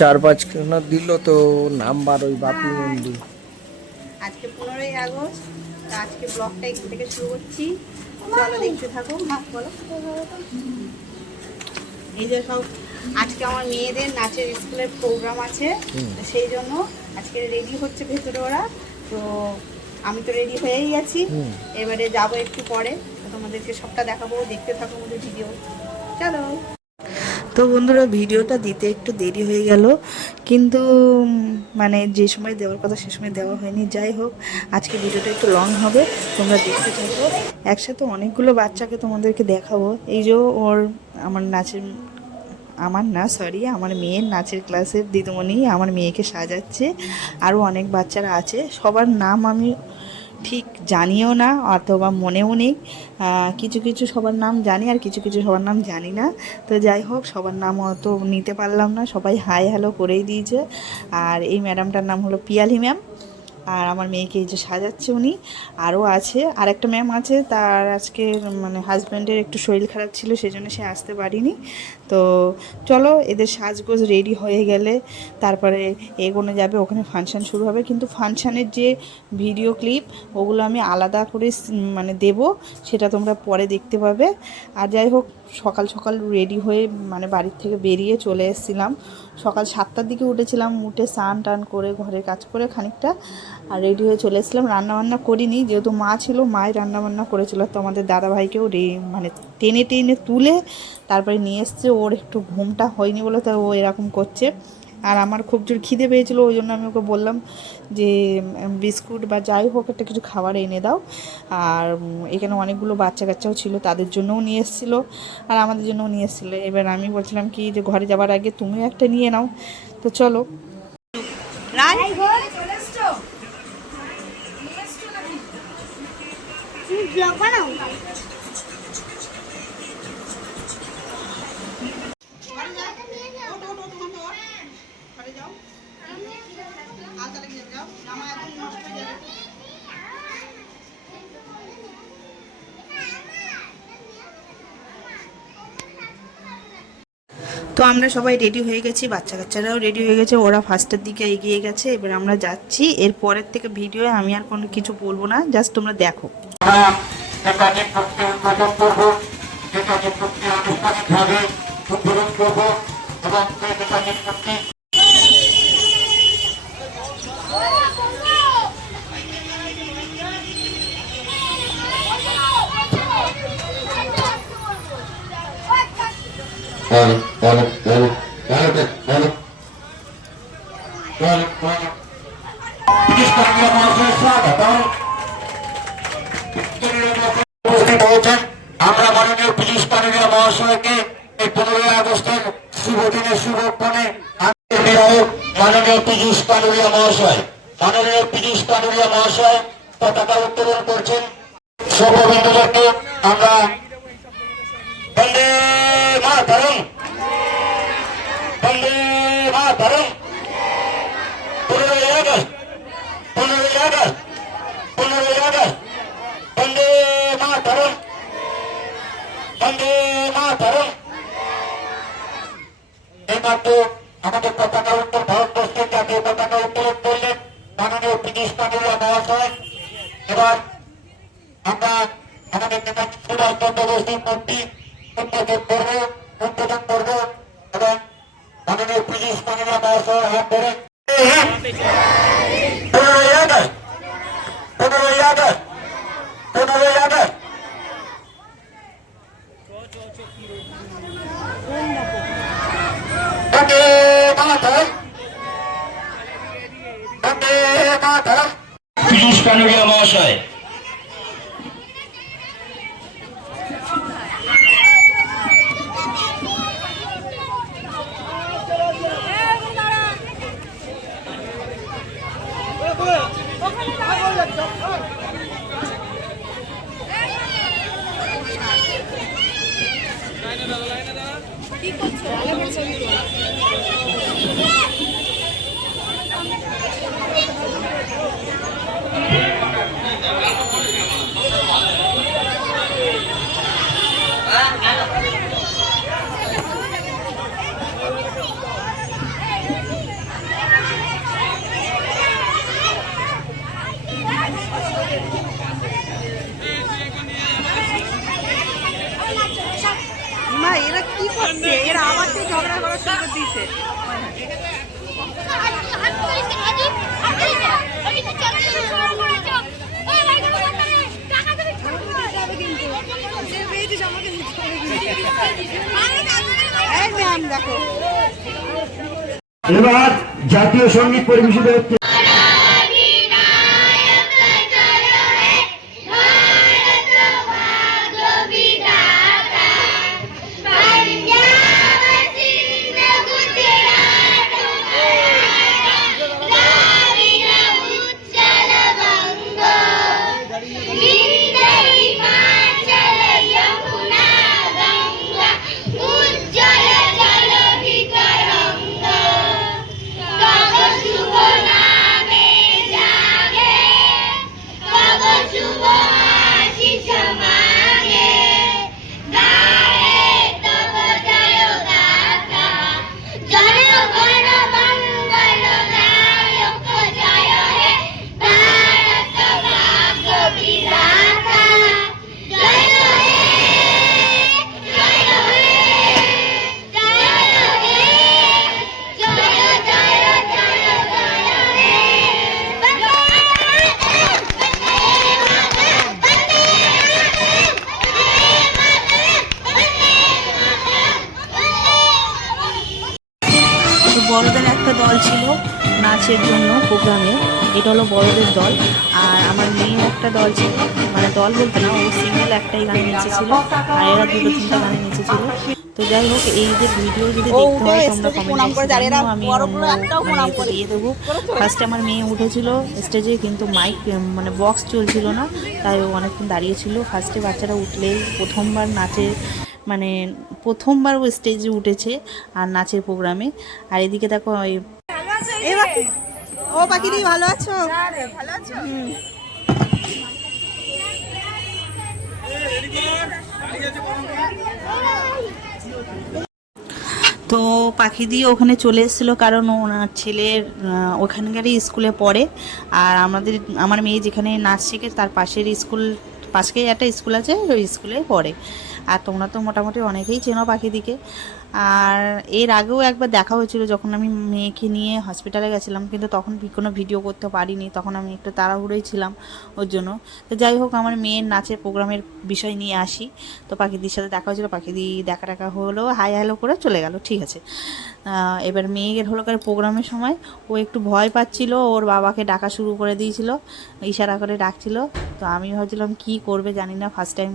4-5 খানা দিল তো নাম্বার ওই বাপি মন্দির। আজকে 15ই আগস্ট, আজকে ব্লগটা এখান থেকে শুরু করছি। চলো দেখতে থাকো। বলো। এই যে সব আজকে আমার মেয়েদের নাচের স্কুলের প্রোগ্রাম আছে, সেই জন্য আজকে রেডি হচ্ছে ভেতরে ওরা। তো আমি তো রেডি হয়েই গেছি, এবারে যাবো একটু পরে, তোমাদেরকে সবটা দেখাবো, দেখতে থাকো আমাদের ভিডিও। চলো। তো বন্ধুরা, ভিডিওটা দিতে একটু দেরি হয়ে গেল, কিন্তু মানে যে সময় দেওয়ার কথা সে সময় দেওয়া হয়নি। যাই হোক, আজকে ভিডিওটা একটু লং হবে, তোমরা দেখতে থাকো। একসাথে অনেকগুলো বাচ্চাকে তোমাদেরকে দেখাবো। এই যে আমার মেয়ের নাচের ক্লাসের দিদিমণি আমার মেয়েকে সাজাচ্ছে। আরও অনেক বাচ্চারা আছে, সবার নাম আমি ঠিক জানিও না অথবা মনেও নেই। কিছু কিছু সবার নাম জানি আর কিছু কিছু সবার নাম জানি না। তো যাই হোক, সবার নাম অত নিতে পারলাম না, সবাই হাই হ্যালো করেই দিয়েছে। আর এই ম্যাডামটার নাম হলো পিয়ালি ম্যাম। আর আমার মেয়েকে এই যে সাজাচ্ছে উনি। আরও আছে, আরেকটা ম্যাম আছে, তার আজকে মানে হাজব্যান্ডের একটু শরীর খারাপ ছিল, সেই জন্য সে আসতে পারিনি। তো চলো, এদের সাজগোজ রেডি হয়ে গেলে তারপরে এগোনো যাবে, ওখানে ফাংশান শুরু হবে। কিন্তু ফাংশানের যে ভিডিও ক্লিপ, ওগুলো আমি আলাদা করে মানে দেব, সেটা তোমরা পরে দেখতে পাবে। আর যাই হোক, সকাল সকাল রেডি হয়ে মানে বাড়ির থেকে বেরিয়ে চলে এসেছিলাম। সকাল 7টার দিকে উঠেছিলাম, উঠে স্নান টান করে ঘরের কাজ করে খানিকটা আর রেডি হয়ে চলে এসেছিলাম। রান্নাবান্না করিনি, যেহেতু মা ছিল, মাই রান্নাবান্না করেছিল। তো আমাদের দাদাভাইকেও মানে টেনে টেনে তুলে তারপরে নিয়ে এসছে। ওর একটু ঘুমটা হয়নি বলে তো ও এরকম করছে। আর আমার খুব জোর খিদে পেয়েছিলো, ওই জন্য আমি ওকে বললাম যে বিস্কুট বা যাই হোক একটা কিছু খাবার এনে দাও। আর এখানে অনেকগুলো বাচ্চা কাচ্চাও ছিল, তাদের জন্যও নিয়ে এসেছিলো আর আমাদের জন্যও নিয়ে এসেছিলো। এবার আমি বলছিলাম কি যে ঘরে যাবার আগে তুমিও একটা নিয়ে নাও। তো চলো। ব্লগ বানাও। তো আমরা সবাই রেডি হয়ে গেছি, বাচ্চা কাচ্চারাও রেডি হয়ে গেছে, ওরা ফার্স্টের দিকে এগিয়ে গেছে। এবার আমরা যাচ্ছি। এর পরের থেকে ভিডিও আমি আর কোনো কিছু বলবো না, জাস্ট তোমরা দেখো। আমরা মাননীয় পুলিশ কর্মীরা মহাশয়কে এই 15ই আগস্টের শুভ দিনের শুভক্ষণে মাননীয় পুলিশ কর্মীরা মহাশয় পতাকা উত্তোলন করছেন। সর্ববিন্দুদেরকে আমরা বন্দে মাতরম, বন্দে মাতরম। 15ই আগস্ট, 15ই আগস্ট, 15ই আগস্ট, বন্দে মাতরম, বন্দে মাতরম। এইমাত্র আমাদের পতাকা উত্তর ভারতবর্ষের জাতীয় পতাকা উত্তোলন করলেন মাননীয় পুলিশ কর্মীরা মহাশয়। এবার আমরা আমাদের নেতা সুভাষ চন্দ্র বসুর মূর্তি উদ্বোধন করবো এবং মাননীয় পুলিশ কর্মীরা মহাশয় হাত ধরে 15ই আগস্ট, 15ই আগস্ট, 15ই আগস্ট। বন্দে মাতরম, বন্দে মাতরম। পুলিশ কর্মীরা মহাশয় কি করছো? এবার জাতীয় সঙ্গীত পরিবেশিত হচ্ছে। তো বড়দের একটা দল ছিল নাচের জন্য প্রোগ্রামে, এটা হলো বড়দের দল। আর আমার মেয়ের একটা দল ছিল, মানে দল বলতে না, ও সিঙ্গেল একটাই গানে নেচেছিল, আর এরা দুটো তিনটা গানে নেচেছিল। তো যাই হোক, এই যে ভিডিও যদি দেখতে হয় তোমরা কমেন্ট আমি দিয়ে দেবো। ফার্স্টে আমার মেয়ে উঠেছিল স্টেজে, কিন্তু মাইক মানে বক্স চলছিল না, তাই ও অনেকক্ষণ দাঁড়িয়েছিল। ফার্স্টে বাচ্চারা উঠলেই প্রথমবার নাচে, মানে প্রথমবার ও স্টেজে উঠেছে আর নাচের প্রোগ্রামে। আর এদিকে দেখো ও পাখি দি ভালো আছো? ভালো আছো? তো পাখি দিয়ে ওখানে চলে এসেছিলো, কারণ ওনার ছেলের ওখানকারই স্কুলে পড়ে। আর আমার মেয়ে যেখানে নাচ শেখে তার পাশের স্কুল, পাশেই একটা স্কুল আছে, ওই স্কুলে পড়ে। আর তোমরা তো মোটামুটি অনেকেই চেনো পাখিদিকে। আর এর আগেও একবার দেখা হয়েছিল যখন আমি মেয়েকে নিয়ে হসপিটালে গেছিলাম, কিন্তু তখন কোনো ভিডিও করতে পারিনি, তখন আমি একটু তাড়াহুড়োই ছিলাম ওর জন্য। তো যাই হোক, আমার মেয়ের নাচের প্রোগ্রামের বিষয় নিয়ে আসি। তো পাখিদির সাথে দেখা হয়েছিল, পাখিদি দেখা টাকা হলো, হাই হ্যালো করে চলে গেল, ঠিক আছে। এবার মেয়ের হলো কার প্রোগ্রামের সময় ও একটু ভয় পাচ্ছিল, ওর বাবাকে ডাকা শুরু করে দিয়েছিল, ইশারা করে ডাকছিল। তো আমি ভাবছিলাম কি করবে জানি না, ফার্স্ট টাইম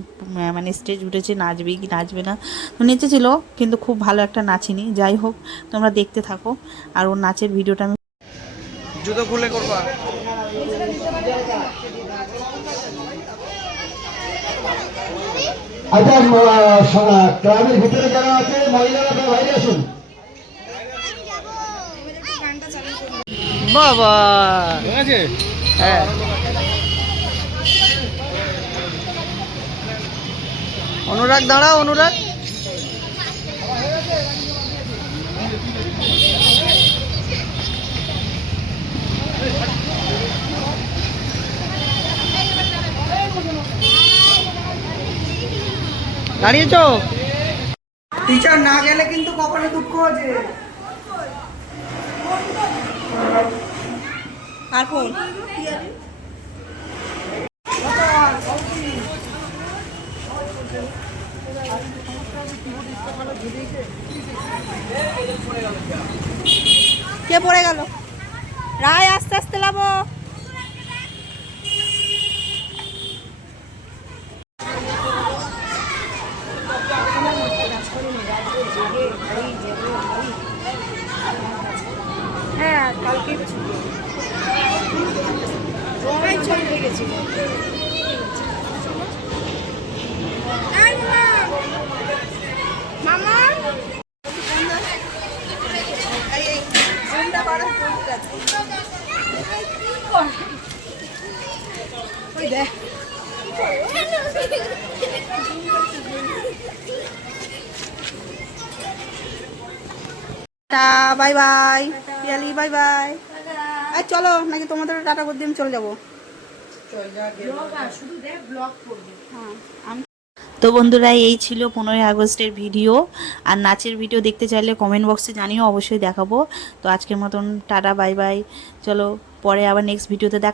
মানে স্টেজ উঠেছে, নাচবে কি নাচবে না। তো নেচেছিল, কিন্তু খুব ভালো একটা নাচিনি। যাই হোক, তোমরা দেখতে থাকো, আর ওর নাচের ভিডিওটা আমি জুতো খুলে করবা। আচ্ছা, ক্লাবের ভিতরে যারা আছে মহিলারা বাইরে আসুন। বাবা ঠিক আছে, হ্যাঁ। অনুরাগ দাঁড়াও, অনুরাগ। দাঁড়িয়েছো? টিচার না গেলে কিন্তু কখনো দুঃখ আছে। আর ফোন কে পড়ে গেল? রায় আস্তে আস্তে লাবো। হ্যাঁ, কালকে সবাই চলে গেছিল। মামা ওই দেখ bye bye Piyali, bye bye. আর চলো নাকি তোমাদের টাটা করে দিয়ে আমি চলে যাবো। হ্যাঁ, আমি তো বন্ধুরা এই ছিল 15ই আগস্টের ভিডিও। আর নাচের ভিডিও দেখতে চাইলে কমেন্ট বক্সে জানিও, অবশ্যই দেখাবো। তো আজকের মতন টাটা বাই বাই, চলো পরে আবার নেক্সট ভিডিওতে দেখা